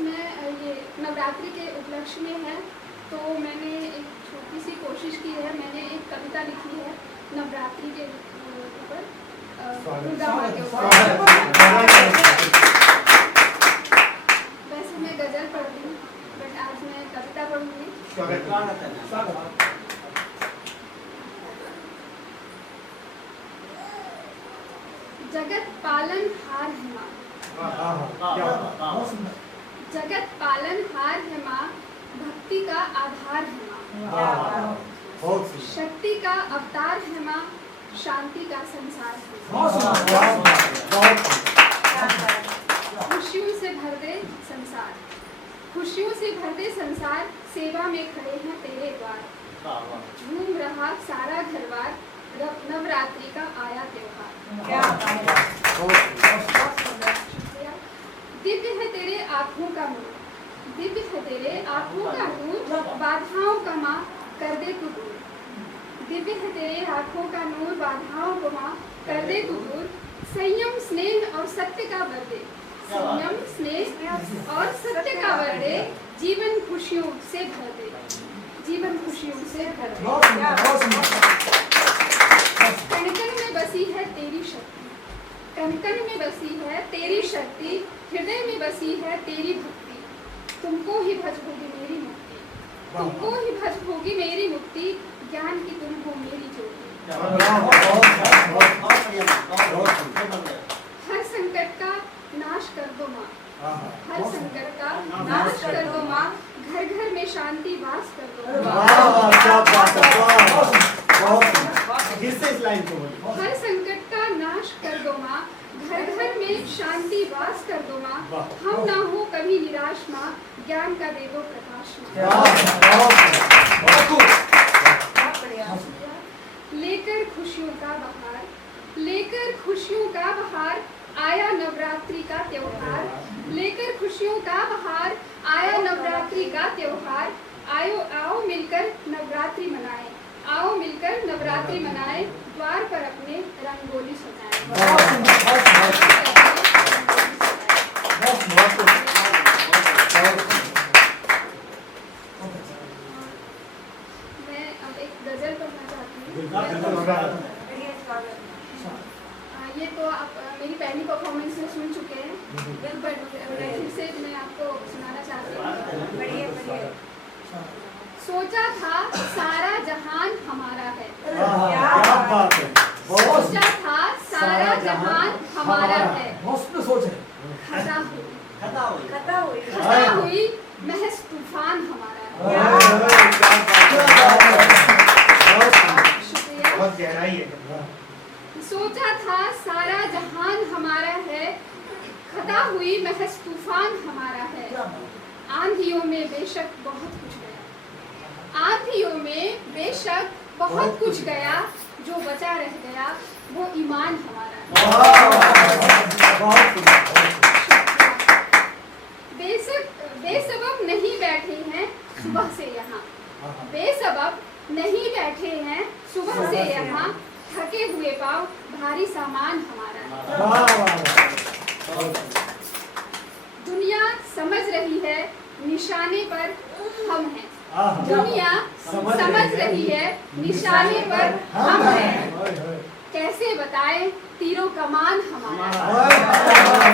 मैं ये नवरात्रि के उपलक्ष्य में है, तो मैंने एक छोटी सी कोशिश की है। मैंने एक कविता लिखी है नवरात्रि के ऊपर, दुर्गा माँ के ऊपर। वैसे मैं गजल पढ़ती हूँ, बट आज मैं कविता पढ़ूंगी। जगत पालन हार है माँ, जगत पालन हार है माँ, भक्ति का आधार है माँ, शक्ति का अवतार है माँ, शांति का संसार है। खुशियों से भर दे संसार, खुशियों से भर दे संसार, सेवा में खड़े हैं तेरे द्वार। झूम रहा सारा घरवार, नवरात्रि का आया त्योहार। दिव्य है तेरे आँखों का नूर, दिव्य है तेरे आँखों का नूर, बाधाओं का माँ कर दे तू दूर। दिव्य है तेरे आँखों का नूर, बाधाओं को माँ कर दे तू दूर। संयम स्नेह और सत्य का वर दे, संयम स्नेह और सत्य का वर दे, जीवन खुशियों से भर दे, जीवन खुशियों से भर दे। कण-कण में बसी है तेरी शक्ति, कण-कण में बसी है तेरी शक्ति, हृदय में बसी है तेरी भक्ति। तुमको ही भज होगी मेरी मुक्ति, तुमको ही भज होगी मेरी मुक्ति, ज्ञान की तुम हो मेरी ज्योति। हर संकट का नाश कर दो माँ, हर संकट का नाश कर दो माँ, घर घर में शांति वास कर दो। हर संकट का नाश कर दो माँ, घर घर में शांति वास कर दो माँ, हम ना हो कभी निराश माँ, ज्ञान का दे दो प्रकाश माँ। लेकर खुशियों का बहार, लेकर खुशियों का बहार, आया नवरात्रि का त्योहार। लेकर खुशियों का बहार, आया नवरात्रि का त्योहार। आयो आओ मिलकर नवरात्रि मनाएं, आओ मिलकर नवरात्रि मनाएं, द्वार पर अपने रंगोली सजाएं। मैं अब एक गजल पढ़ना चाहती हूँ। ये तो आप मेरी पहली परफॉर्मेंस में सुन चुके हैं, बट फिर से मैं आपको सुनाना चाहती हूँ। सोचा था सारा जहान हमारा है, सोचा था सारा जहान हमारा है, खता हुई महज तूफान हमारा है। सोचा था सारा जहान हमारा है, खता हुई महज तूफान हमारा है। आंधियों में बेशक बहुत कुछ गया, आंधियों में बेशक बहुत कुछ गया, जो बचा रह गया वो ईमान हमारा है। बेसबब नहीं बैठे हैं सुबह से यहाँ, बेसबब नहीं बैठे हैं सुबह से यहाँ, थके हुए पाँव भारी सामान हमारा है। दुनिया समझ रही है निशाने पर हम हैं, दुनिया समझ रही है निशाने पर हम हैं, कैसे बताएं तीरों कमान हमारा है।